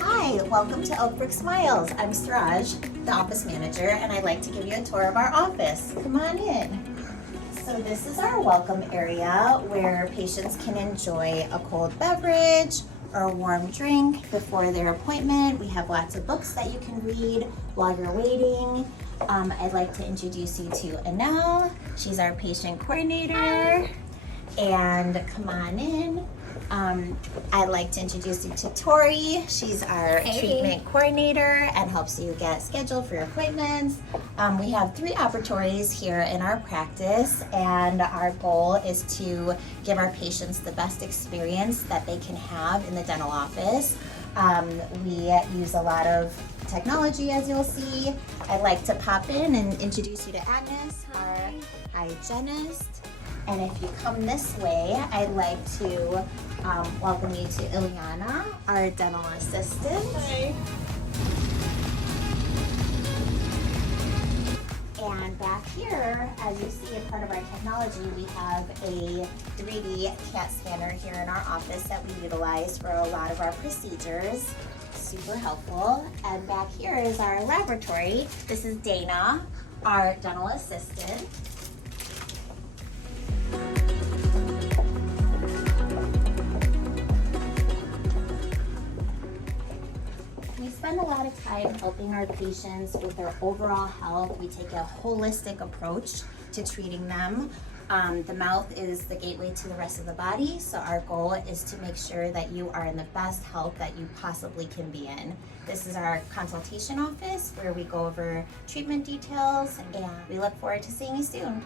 Hi, welcome to Oak Brook Smiles. I'm Siraj, the office manager, and I'd like to give you a tour of our office. Come on in. So this is our welcome area where patients can enjoy a cold beverage or a warm drink before their appointment. We have lots of books that you can read while you're waiting. I'd like to introduce you to Anel. She's our patient coordinator. And come on in. I'd like to introduce you to Tori. She's our treatment coordinator and helps you get scheduled for your appointments. We have 3 operatories here in our practice, and our goal is to give our patients the best experience that they can have in the dental office. We use a lot of technology, as you'll see. I'd like to pop in and introduce you to Agnes, our hygienist. And if you come this way, I'd like to welcome you to Ileana, our dental assistant. Hi. And back here, as you see, as part of our technology, we have a 3D CAT scanner here in our office that we utilize for a lot of our procedures. Super helpful. And back here is our laboratory. This is Dana, our dental assistant. We spend a lot of time helping our patients with their overall health. We take a holistic approach to treating them. The mouth is the gateway to the rest of the body, so our goal is to make sure that you are in the best health that you possibly can be in. This is our consultation office where we go over treatment details, and we look forward to seeing you soon.